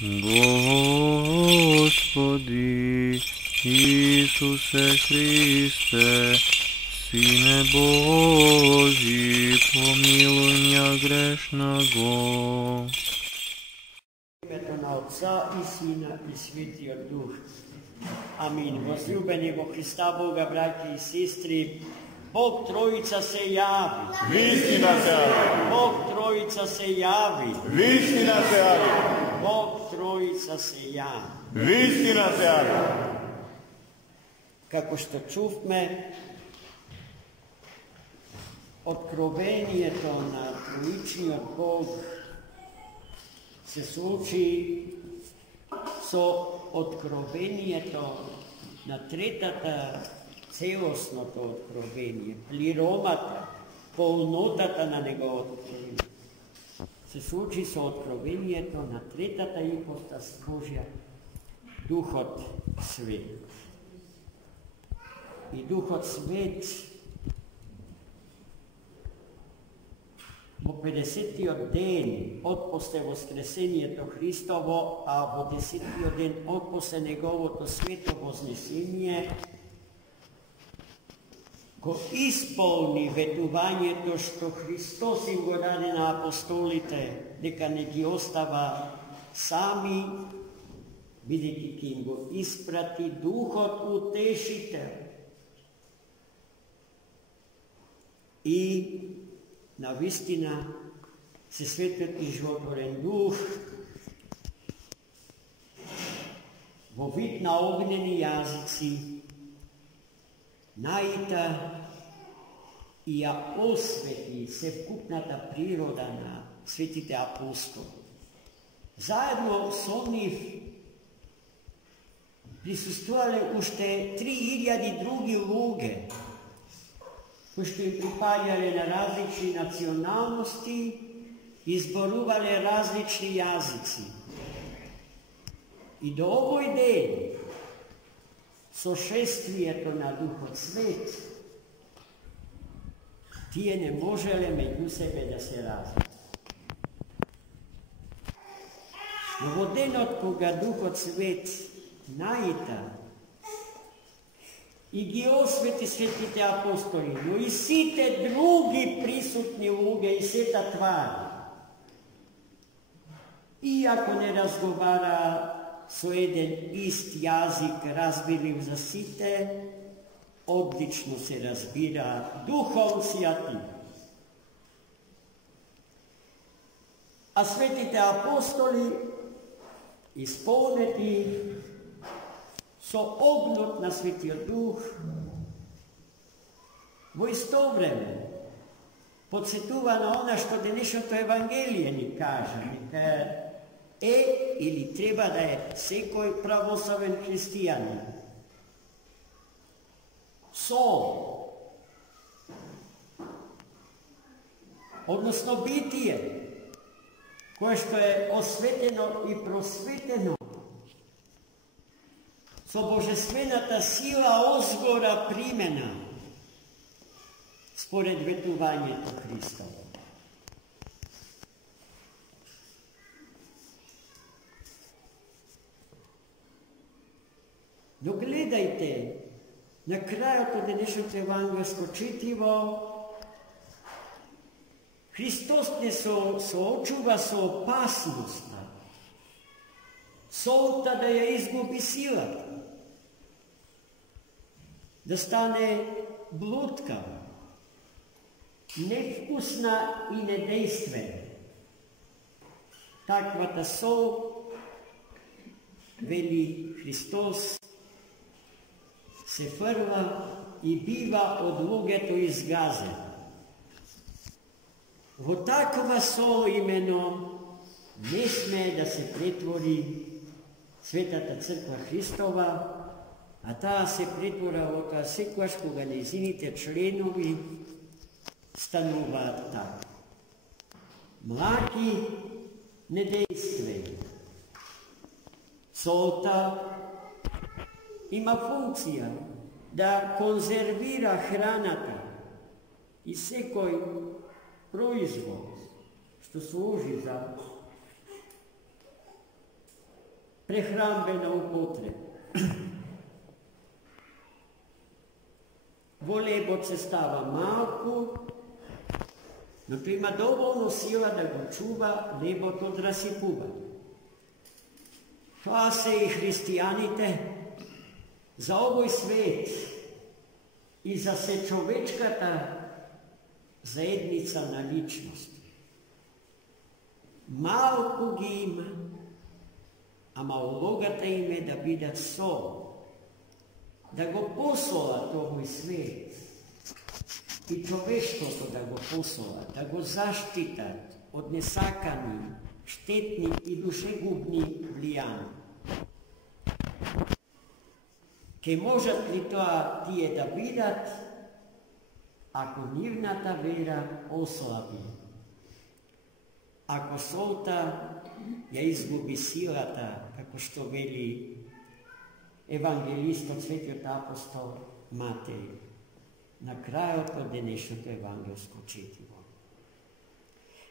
Господи Исусе Христе, Сине Божий, помилуй меня грешного. Името на Отца и Сина и Светия Дух. Амин. Возлюбени во Христа Бога, браќи и сестри, Бог Троица се јави. Вистина се јави. Бог Троица се јави. Вистина се јави. Бог Троица се јави. Вистина се јави. Како што чувме, откровението на Троичниот Бог се случи со откровението на третата, целосното откровение, плиромата, полнотата на неговото откровение. Се случи со откровението на третата ипостас Божја, Духот Свет. И Духот Свет во 50-тиот ден од после воскресението Христово, а во 10-тиот ден од после неговото свето вознесение, го исполни ветувањето што Христос им го даде на апостолите, дека не ги остава сами, бидејќи ќе им го испрати Духот Утешител. И навистина се светот и животворен Дух во вид на огнени јазици наита и ја освети севкупната природа на светите апостоли. Заедно со нив присуствувале уште 3000 други луѓе, кои што им припаѓале на различни националности и зборувале различни јазици. И до овој ден, со шествието на Духот Свет, тие не можеле меѓу себе да се разберат. Но во денот кога Духот Свет наита и ги освети светите апостоли, но и сите други присутни луѓе и сета твари, иако не разговара со еден ист јазик, разбирив за сите, одлично се разбира Духом Святим. А светите апостоли, исполнети со огнот на Светиот Дух, во исто време подсетува на она што денешното Евангелие ни кажа, дека е или треба да е секој православен христијанин сол, односно битие, кое што е осветено и просветено со божествената сила озгора примена според ветувањето Христово. Но гледајте, на крајот од денешното евангелско четиво, Христос не соочува со опасноста, солта да ја изгуби силата, да стане блуткава, невкусна и недействена. Таквата сол, вели Христос, се фрла и бива од луѓето изгазена. Во таква сол имено не смее да се претвори Светата Црква Христова, а таа се претвора во тоа секогаш кога нејзините членови стануваат така. Млаки, недействени. Солта има функција да конзервира храната и секој производ што служи за prehrambena upotreba. Volebo se stava malku, no to ima dovoljno sila da go čuva, lebo to drasipuva. To se i hristijanite za ovoj svet i za se čovečkata zajednica na ličnosti. Malku gi ima, ama ulogata ime da bidat sol, da go poslala tohoj svet i čoveštvo da go poslala, da go zaštitat od nesakanih, štetnih i dušegubnih vlijanja. Ke možat li to tije da vidat, ako njivnata vera oslabi, ako solta ja izgubi silata, kako što veli evangelist od svetijot apostol Matej, na kraju to dnešното evangelsko čitivo.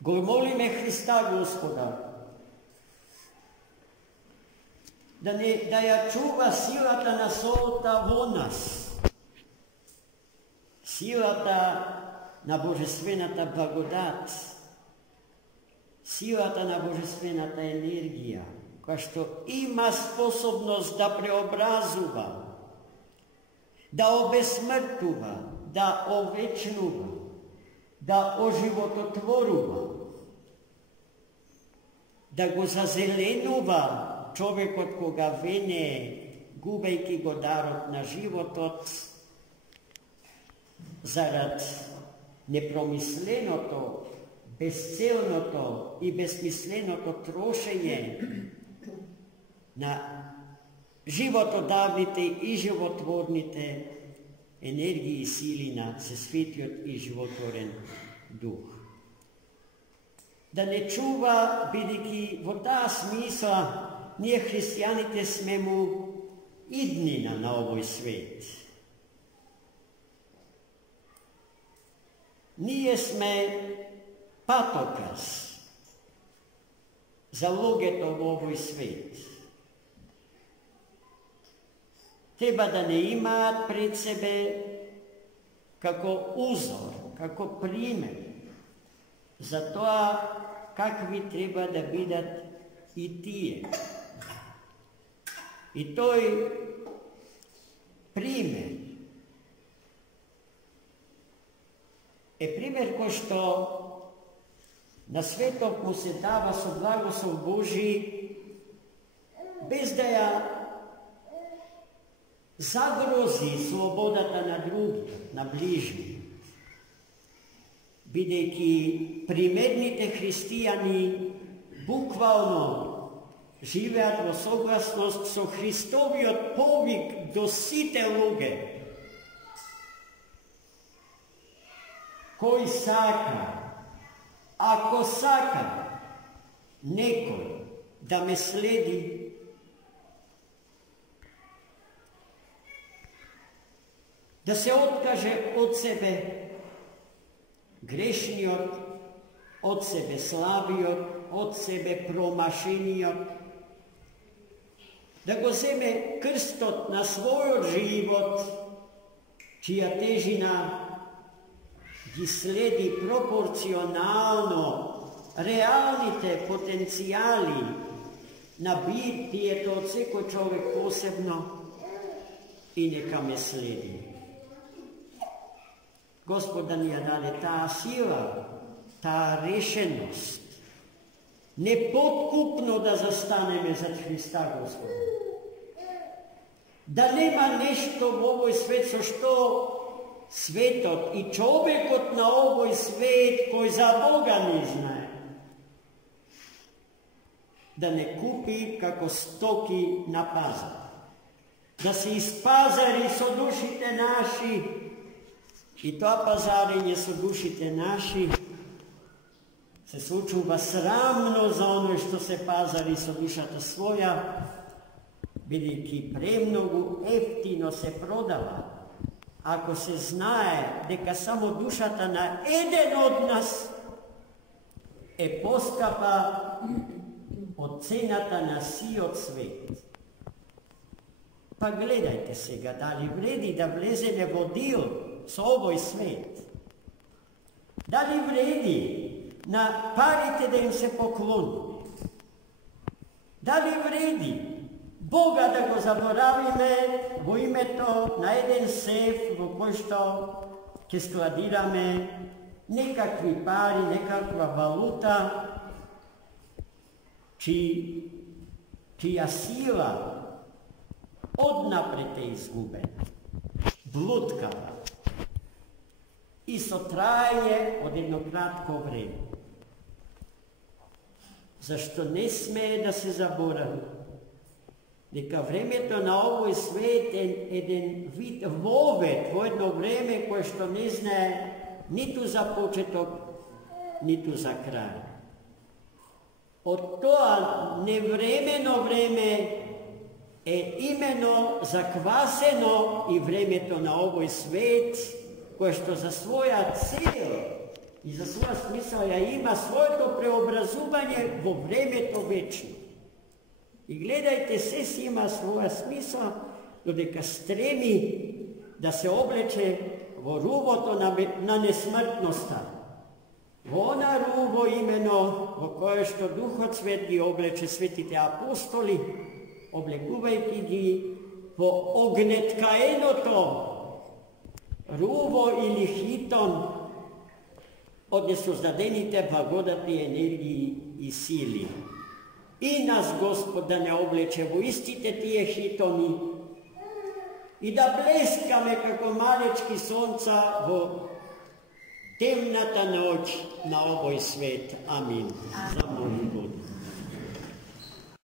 Goj moli me Hrista Gospoda, da ja čuva silata na solta vonas, silata na božestvenata blagodat, silata na božestvenata energija, koja što ima sposobnost da preobrazuva, da obesmrtuva, da ovečnuva, da oživototvoruva, da go zazelenuva čovjek od koga vene, gubejki go darot na životot, zarad nepromislenoto, bezcelnoto i besmislenoto trošenje na životodavnite i životvornite energiji silina se svetiot i životvoren duh. Da ne čuva bidiki voda smisla, nije hristijanite smemu idnina na ovoj svet. Nije sme patokaz za logeto u ovoj svet. Treba da ne ima pred sebe kako uzor, kako primjer za to kakvi treba da bidat i tije. I to je primjer. Primjer ko što na svetom mu se dava so blagoslov Božji, bez da ja zagrozi slobodata na drugi, na bližnji. Bidejki primernite hristijani bukvalno živeat v soglasnost so Hristoviot povik do site luge. Koji saka, ako saka neko da me sledi, da se otkaže od sebe grešnijot, od sebe slabijot, od sebe promašenijot, da go zeme krstot na svoj život, čija težina gi sledi proporcionalno realnite potencijali na bitije to odseko čovjek posebno i neka me sledi. Gospoda nija dade ta sila, ta rešenost, nepodkupno da zastaneme za Hrista Gospoda. Da nema nešto u ovoj svet so što svetot i čovjekot na ovoj svet koji za Boga ne zna, da ne kupi kako stoki na pazar. Da se iz pazari so dušite naši i to pazarenje so dušite naši se slučuva sramno za ono što se pazari so dušata svoja, vidiki premnogu eftino se prodava. Ako se znaje deka samo dušata na eden od nas poskapa od цената на сиот свет. Па гледајте сега, дали вреди да влеземе во дил со овој свет? Дали вреди на парите да им се поклониме? Дали вреди Бога да го заборавиме во името на еден сеф во кој што ќе складираме некакви пари, некаква валута, чија сила однапред е изгубена, блуткава и со трајање од едно кратко време. Зашто не смее да се заборави дека времето на овој свет е еден вид вовет во едно време кое што не знае ниту за почеток, ниту за крај. Од тоа невремено време е именно заквасено и времето на овој свет, кое што за своја цел и за своја смисла ја има своето преобразување во времето вечно. И гледајте, се си има своја смисла, додека стреми да се облече во рувото на несмртноста. Во она руво именно во кое што Духот Свет ги облече светите апостоли, облекувајќи ги во огнеткаеното руво или хитон од несоздадените благодатни енергии и сили. И нас Господ да не облече во истите тие хитони и да блескаме како малечки сонца во темната ноќ на овој свет. Амин. Замолим Го.